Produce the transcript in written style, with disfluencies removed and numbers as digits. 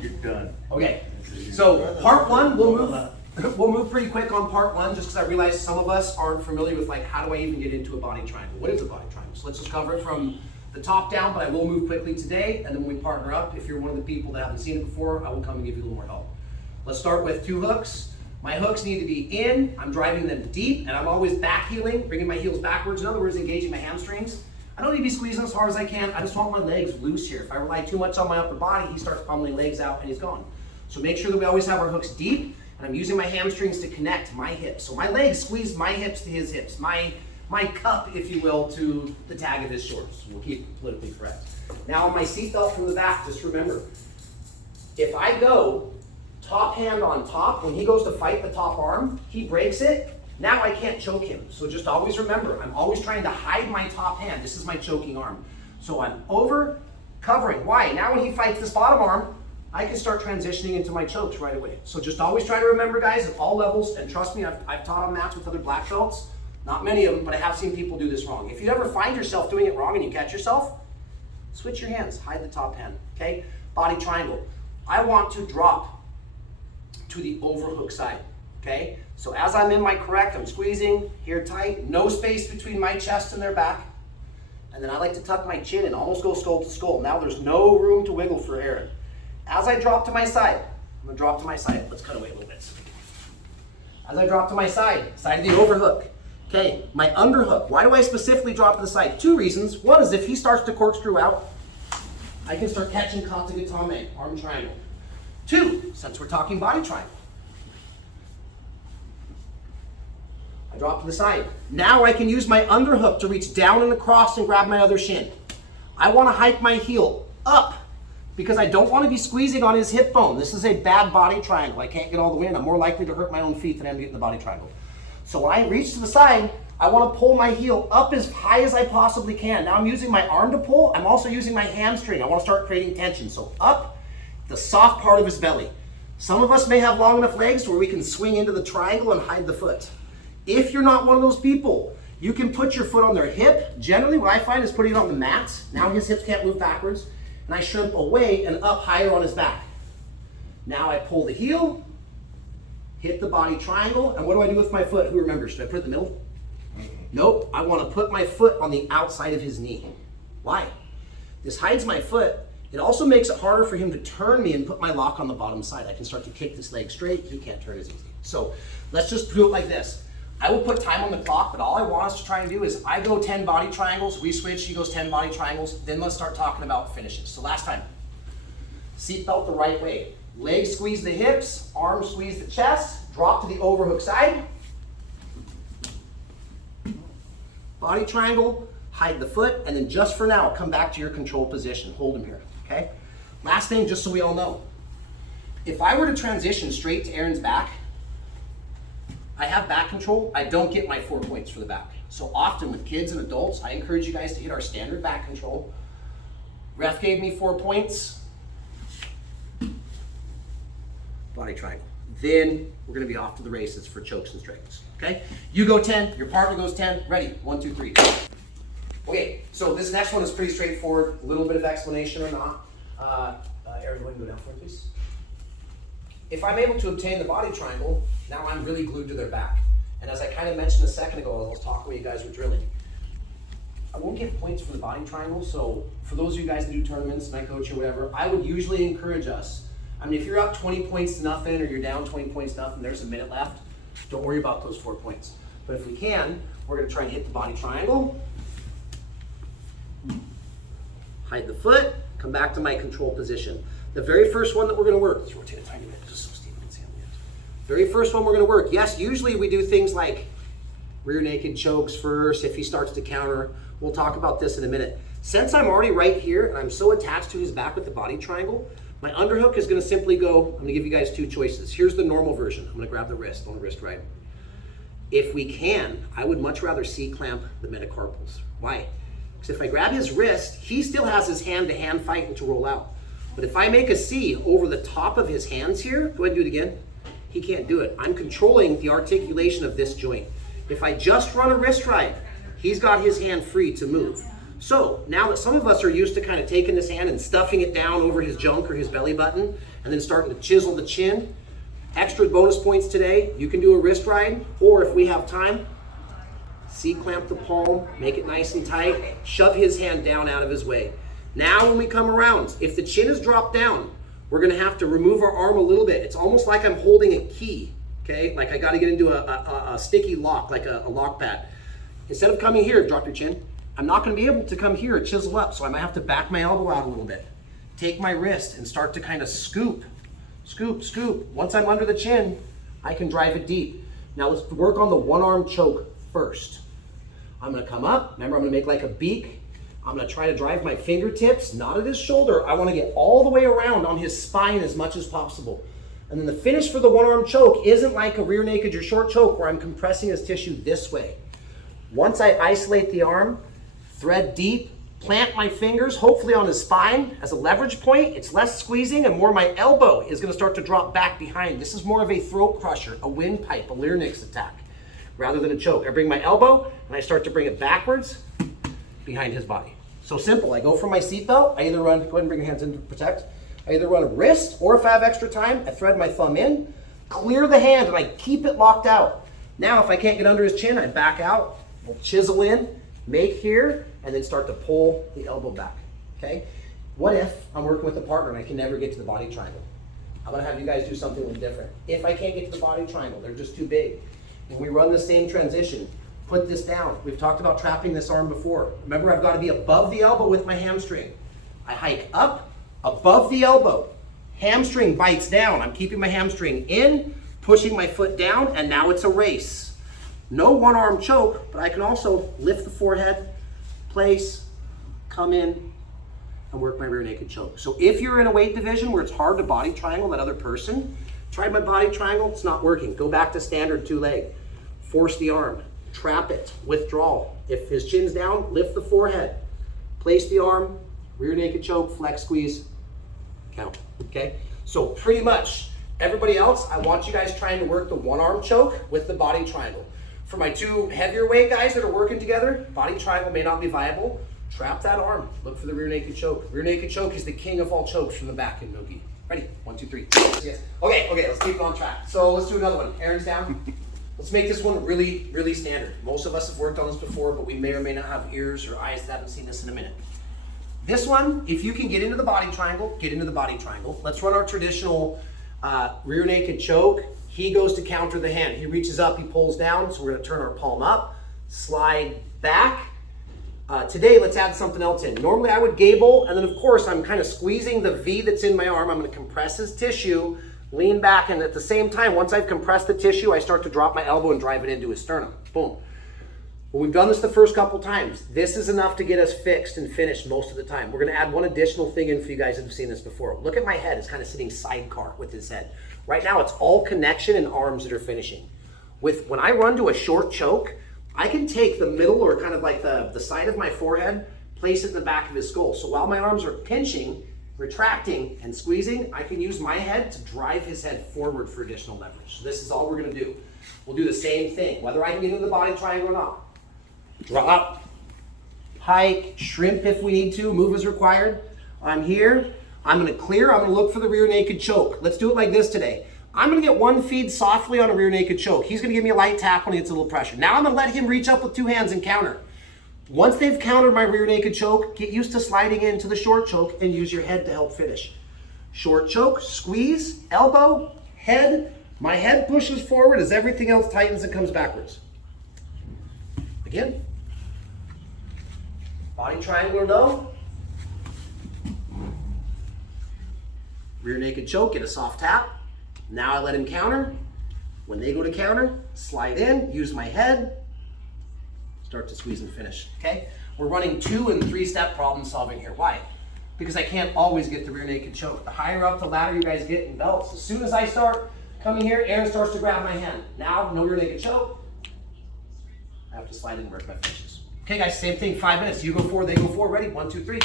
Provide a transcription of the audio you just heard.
You're done. Okay, so part one, we'll move pretty quick on part one, just because I realize some of us aren't familiar with, like, how do I even get into a body triangle? What is a body triangle? So let's just cover it from the top down, but I will move quickly today, and then when we partner up, if you're one of the people that haven't seen it before, I will come and give you a little more help. Let's start with 2 hooks. My hooks need to be in, I'm driving them deep, and I'm always back heeling, bringing my heels backwards. In other words, engaging my hamstrings. I don't need to be squeezing as hard as I can. I just want my legs loose here. If I rely too much on my upper body, he starts pummeling legs out and he's gone. So make sure that we always have our hooks deep, and I'm using my hamstrings to connect my hips. So my legs squeeze my hips to his hips, my cup, if you will, to the tag of his shorts. We'll keep it politically correct. Now on my seatbelt from the back, just remember, if I go top hand on top, when he goes to fight the top arm, he breaks it. Now I can't choke him. So just always remember, I'm always trying to hide my top hand. This is my choking arm. So I'm over covering. Why? Now when he fights this bottom arm, I can start transitioning into my chokes right away. So just always try to remember, guys, at all levels, and trust me, I've taught on mats with other black belts. Not many of them, but I have seen people do this wrong. If you ever find yourself doing it wrong and you catch yourself, switch your hands, hide the top hand, okay? Body triangle. I want to drop to the overhook side, okay? So as I'm in my correct, I'm squeezing here tight, no space between my chest and their back. And then I like to tuck my chin and almost go skull to skull. Now there's no room to wiggle for Aaron. As I drop to my side, I'm gonna drop to my side. Let's cut away a little bit. As I drop to my side of the overhook. Okay, my underhook. Why do I specifically drop to the side? 2 reasons. One is if he starts to corkscrew out, I can start catching Katagatame, arm triangle. 2, since we're talking body triangle, I drop to the side. Now I can use my underhook to reach down and across and grab my other shin. I want to hike my heel up because I don't want to be squeezing on his hip bone. This is a bad body triangle. I can't get all the way in. I'm more likely to hurt my own feet than I am to get in the body triangle. So when I reach to the side, I want to pull my heel up as high as I possibly can. Now I'm using my arm to pull. I'm also using my hamstring. I want to start creating tension. So up the soft part of his belly. Some of us may have long enough legs where we can swing into the triangle and hide the foot. If you're not one of those people, you can put your foot on their hip. Generally, what I find is putting it on the mats. Now his hips can't move backwards. And I shrimp away and up higher on his back. Now I pull the heel, hit the body triangle, and what do I do with my foot? Who remembers? Should I put it in the middle? Nope, I want to put my foot on the outside of his knee. Why? This hides my foot. It also makes it harder for him to turn me and put my lock on the bottom side. I can start to kick this leg straight. He can't turn as easy. So let's just do it like this. I will put time on the clock, but all I want us to try and do is I go 10 body triangles, we switch, he goes 10 body triangles, then let's start talking about finishes. So last time, seatbelt the right way. Legs squeeze the hips, arms squeeze the chest, drop to the overhook side. Body triangle, hide the foot, and then just for now, come back to your control position. Hold him here, okay? Last thing, just so we all know. If I were to transition straight to Aaron's back, I have back control, I don't get my 4 points for the back. So often with kids and adults, I encourage you guys to hit our standard back control. Ref gave me 4 points. Body triangle. Then we're gonna be off to the races for chokes and strangles, okay? You go 10, your partner goes 10, ready, 1, 2, 3. Okay, so this next one is pretty straightforward, a little bit of explanation or not. Aaron, go ahead and go down for it, please. If I'm able to obtain the body triangle, now I'm really glued to their back. And as I kind of mentioned a second ago, I was talking when you guys were drilling, I won't give points for the body triangle, so for those of you guys that do tournaments, and I coach or whatever, I would usually encourage us, I mean, if you're up 20 points to nothing, or you're down 20 points to nothing, there's a minute left, don't worry about those 4 points. But if we can, we're gonna try and hit the body triangle, hide the foot, come back to my control position. The very first one that we're gonna work, let's rotate a tiny bit, just so Steve can see on the end. Very first one we're gonna work, yes, usually we do things like rear naked chokes first. If he starts to counter, we'll talk about this in a minute. Since I'm already right here and I'm so attached to his back with the body triangle, my underhook is gonna simply go, I'm gonna give you guys 2 choices. Here's the normal version. I'm gonna grab the wrist, on the wrist right. If we can, I would much rather C-clamp the metacarpals. Why? Because if I grab his wrist, he still has his hand-to-hand fighting to roll out. But if I make a C over the top of his hands here, go ahead and do it again. He can't do it. I'm controlling the articulation of this joint. If I just run a wrist ride, he's got his hand free to move. So now that some of us are used to kind of taking this hand and stuffing it down over his junk or his belly button and then starting to chisel the chin, extra bonus points today, you can do a wrist ride, or if we have time, C-clamp the palm, make it nice and tight, shove his hand down out of his way. Now when we come around, if the chin is dropped down, we're gonna have to remove our arm a little bit. It's almost like I'm holding a key, okay? Like I gotta get into a sticky lock, like a lock pad. Instead of coming here, drop your chin, I'm not gonna be able to come here and chisel up, so I might have to back my elbow out a little bit. Take my wrist and start to kind of scoop, scoop, scoop. Once I'm under the chin, I can drive it deep. Now let's work on the one arm choke first. I'm gonna come up, remember I'm gonna make like a beak. I'm gonna try to drive my fingertips, not at his shoulder. I wanna get all the way around on his spine as much as possible. And then the finish for the one arm choke isn't like a rear naked or short choke where I'm compressing his tissue this way. Once I isolate the arm, thread deep, plant my fingers, hopefully on his spine as a leverage point. It's less squeezing and more my elbow is gonna start to drop back behind. This is more of a throat crusher, a windpipe, a larynx attack, rather than a choke. I bring my elbow and I start to bring it backwards behind his body. So simple, I go for my seatbelt, I either run, go ahead and bring your hands in to protect. I either run a wrist, or if I have extra time, I thread my thumb in, clear the hand, and I keep it locked out. Now, if I can't get under his chin, I back out, we'll chisel in, make here, and then start to pull the elbow back, okay? What if I'm working with a partner and I can never get to the body triangle? I'm gonna have you guys do something a little different. If I can't get to the body triangle, they're just too big. When we run the same transition, put this down. We've talked about trapping this arm before. Remember, I've got to be above the elbow with my hamstring. I hike up, above the elbow. Hamstring bites down. I'm keeping my hamstring in, pushing my foot down, and now it's a race. No one arm choke, but I can also lift the forehead, place, come in, and work my rear naked choke. So if you're in a weight division where it's hard to body triangle that other person, try my body triangle, it's not working. Go back to standard 2-leg. Force the arm. Trap it, withdrawal. If his chin's down, lift the forehead. Place the arm, rear naked choke, flex squeeze, count, okay? So pretty much everybody else, I want you guys trying to work the one arm choke with the body triangle. For my two heavier weight guys that are working together, body triangle may not be viable. Trap that arm, look for the rear naked choke. Rear naked choke is the king of all chokes from the back in no-gi. Ready? 1, 2, 3. Yes. Okay, let's keep it on track. So let's do another one. Aaron's down. Let's make this one really, really standard. Most of us have worked on this before, but we may or may not have ears or eyes that haven't seen this in a minute. This one, if you can get into the body triangle, get into the body triangle. Let's run our traditional rear naked choke. He goes to counter the hand. He reaches up, he pulls down, so we're gonna turn our palm up, slide back. Today, let's add something else in. Normally I would gable, and then of course I'm kind of squeezing the V that's in my arm. I'm gonna compress his tissue, lean back, and at the same time, once I've compressed the tissue, I start to drop my elbow and drive it into his sternum. Boom. Well, we've done this the first couple times. This is enough to get us fixed and finished most of the time. We're gonna add one additional thing in for you guys that have seen this before. Look at my head, it's kind of sitting sidecar with his head. Right now, it's all connection and arms that are finishing. When I run to a short choke, I can take the middle or kind of like the side of my forehead, place it in the back of his skull. So while my arms are pinching, retracting and squeezing, I can use my head to drive his head forward for additional leverage. So this is all we're gonna do. We'll do the same thing, whether I can get into the body triangle or not. Drop, hike, shrimp if we need to, move as required. I'm here, I'm gonna clear, I'm gonna look for the rear naked choke. Let's do it like this today. I'm gonna get one feed softly on a rear naked choke. He's gonna give me a light tap when he gets a little pressure. Now I'm gonna let him reach up with 2 hands and counter. Once they've countered my rear naked choke, get used to sliding into the short choke and use your head to help finish. Short choke, squeeze, elbow, head. My head pushes forward as everything else tightens and comes backwards. Again. Body triangle or no. Rear naked choke, get a soft tap. Now I let him counter. When they go to counter, slide in, use my head, start to squeeze and finish, okay? We're running 2- and 3-step problem solving here. Why? Because I can't always get the rear naked choke. The higher up the ladder you guys get in belts, as soon as I start coming here, Aaron starts to grab my hand. Now, no rear naked choke. I have to slide in and work my finishes. Okay guys, same thing, 5 minutes. You go 4, they go 4. Ready? 1, 2, 3.